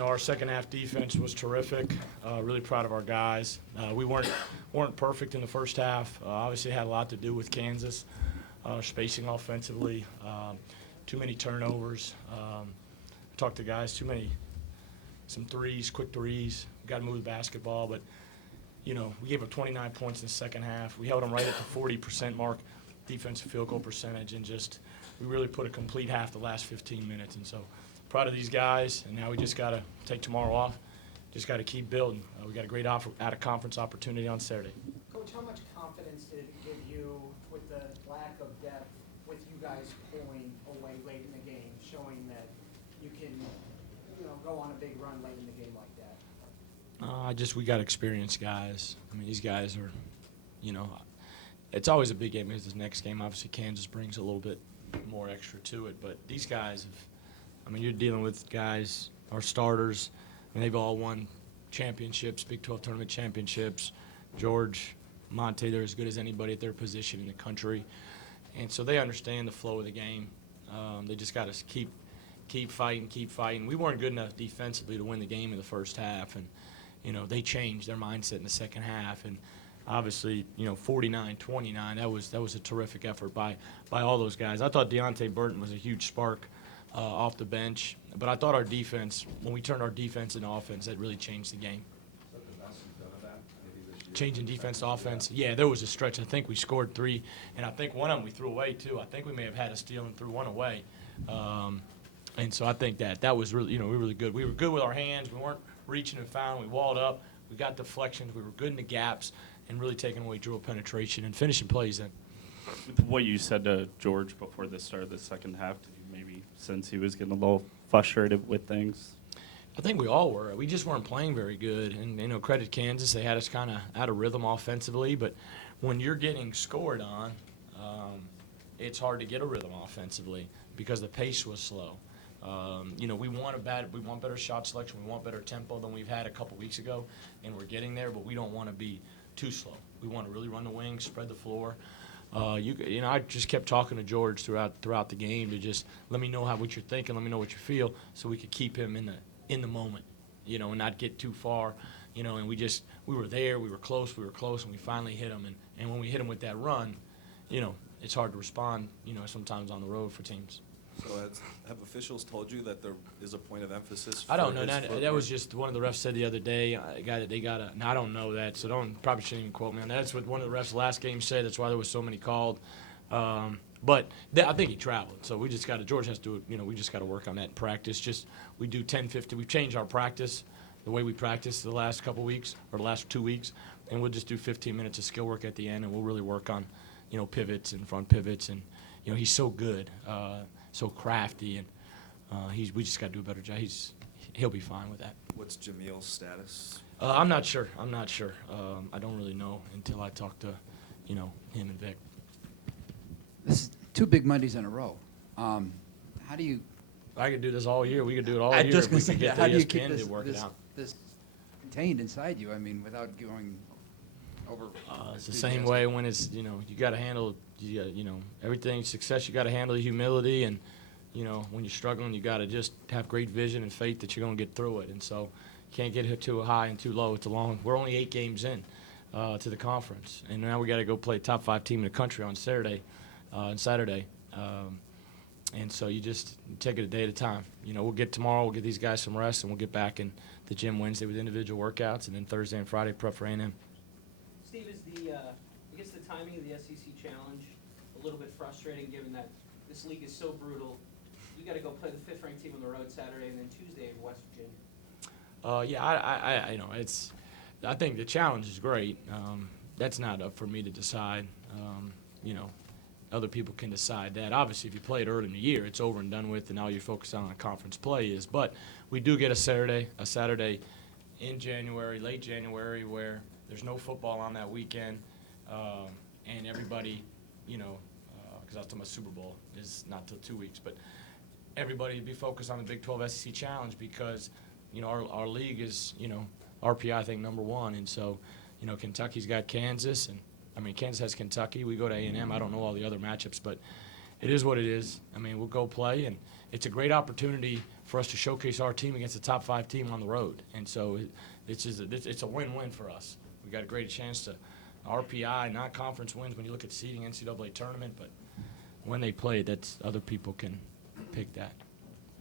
Our second half defense was terrific. Really proud of our guys. We weren't perfect in the first half. Obviously, it had a lot to do with Kansas, spacing offensively, too many turnovers. Talked to guys, some threes, quick threes. Got to move the basketball, but we gave up 29 points in the second half. We held them right at the 40% mark, defensive field goal percentage, and we really put a complete half the last 15 minutes. And so proud of these guys, and now we just got to take tomorrow off. Just got to keep building. We got a great out-of-conference opportunity on Saturday. Coach, how much confidence did it give you with the lack of depth, with you guys pulling away late in the game, showing that you can, go on a big run late in the game like that? We got experienced guys. I mean, these guys are, it's always a big game because this next game, obviously, Kansas brings a little bit more extra to it. But these guys you're dealing with guys, our starters, and they've all won championships, Big 12 tournament championships. George, Monte, they're as good as anybody at their position in the country. And so they understand the flow of the game. They just got to keep fighting. We weren't good enough defensively to win the game in the first half. And, they changed their mindset in the second half. And obviously, 49-29, that was a terrific effort by all those guys. I thought Deontay Burton was a huge spark off the bench. But I thought our defense, when we turned our defense into offense, that really changed the game. Is that the best you've done of that, maybe this year? Changing defense to offense. Yeah, there was a stretch. I think we scored 3, and I think one of them we threw away, too. I think we may have had a steal and threw one away. And so I think that was really, we were really good. We were good with our hands. We weren't reaching and fouling. We walled up. We got deflections. We were good in the gaps and really taking away dribble penetration and finishing plays in. With what you said to George before the start of the second half, did you maybe sense he was getting a little frustrated with things? I think we all were. We just weren't playing very good. And, credit Kansas. They had us kind of out of rhythm offensively. But when you're getting scored on, it's hard to get a rhythm offensively because the pace was slow. We want better shot selection. We want better tempo than we've had a couple weeks ago, and we're getting there. But we don't want to be too slow. We want to really run the wings, spread the floor. I just kept talking to George throughout the game to just let me know what you're thinking, let me know what you feel, so we could keep him in the moment, and not get too far, And we were there, we were close, and we finally hit him. And when we hit him with that run, it's hard to respond, sometimes on the road for teams. So have officials told you that there is a point of emphasis? I don't know. That was just one of the refs said the other day. And I don't know that, so probably shouldn't even quote me on that. That's what one of the refs last game said. That's why there was so many called. But I think he traveled. So we just got to – George has to – we just got to work on that in practice. We do 10-15. We've changed our practice, the way we practice the last couple weeks or the last 2 weeks, and we'll just do 15 minutes of skill work at the end, and we'll really work on, pivots and front pivots. And, he's so good. So crafty, and we just got to do a better job. He'll be fine with that. What's Jamil's status? I'm not sure. I don't really know until I talk to, him and Vic. This is 2 big Mondays in a row. How do you? I could do this all year. We could do it all year. Just if we could get the how do you keep ESPN to work it out. this contained inside you? I mean, without going over. It's the same way when it's you got to handle everything success. You got to handle the humility, and when you're struggling, you got to just have great vision and faith that you're going to get through it. And so you can't get hit too high and too low. We're only 8 games in to the conference, and now we got to go play top 5 team in the country on Saturday. And so you just take it a day at a time. We'll get tomorrow. We'll get these guys some rest, and we'll get back in the gym Wednesday with individual workouts, and then Thursday and Friday prep for A&M. Steve, is the timing of the SEC Challenge a little bit frustrating, given that this league is so brutal? You got to go play the 5th-ranked team on the road Saturday, and then Tuesday in West Virginia. I think the challenge is great. That's not up for me to decide. Other people can decide that. Obviously, if you play it early in the year, it's over and done with, and all you're focused on conference play is. But we do get a Saturday in January, late January, where there's no football on that weekend, and everybody, because I was talking about Super Bowl is not till 2 weeks, but everybody would be focused on the Big 12 SEC Challenge because, our league is, RPI, I think, number 1, and so, Kentucky's got Kansas, and Kansas has Kentucky. We go to A&M. I don't know all the other matchups, but it is what it is. I mean, we'll go play, and it's a great opportunity for us to showcase our team against a top 5 team on the road. And so it's a win-win for us. We got a great chance to RPI, not conference wins when you look at seeding NCAA tournament, but when they play, that's other people can pick that.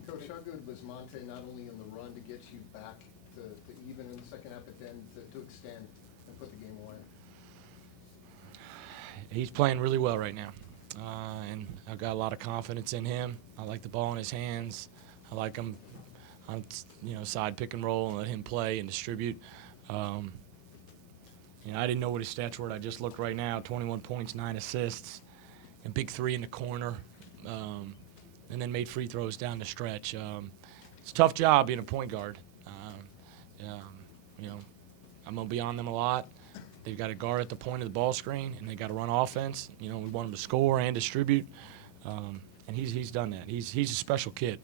Coach, how good was Monte not only in the run to get you back to even in the second half, but then to extend and put the game away? He's playing really well right now, and I've got a lot of confidence in him. I like the ball in his hands. I like him on side pick and roll and let him play and distribute. I didn't know what his stats were. I just looked right now: 21 points, 9 assists, and big 3 in the corner, and then made free throws down the stretch. It's a tough job being a point guard. I'm gonna be on them a lot. They've got a guard at the point of the ball screen, and they got to run offense. We want them to score and distribute, and he's done that. He's a special kid.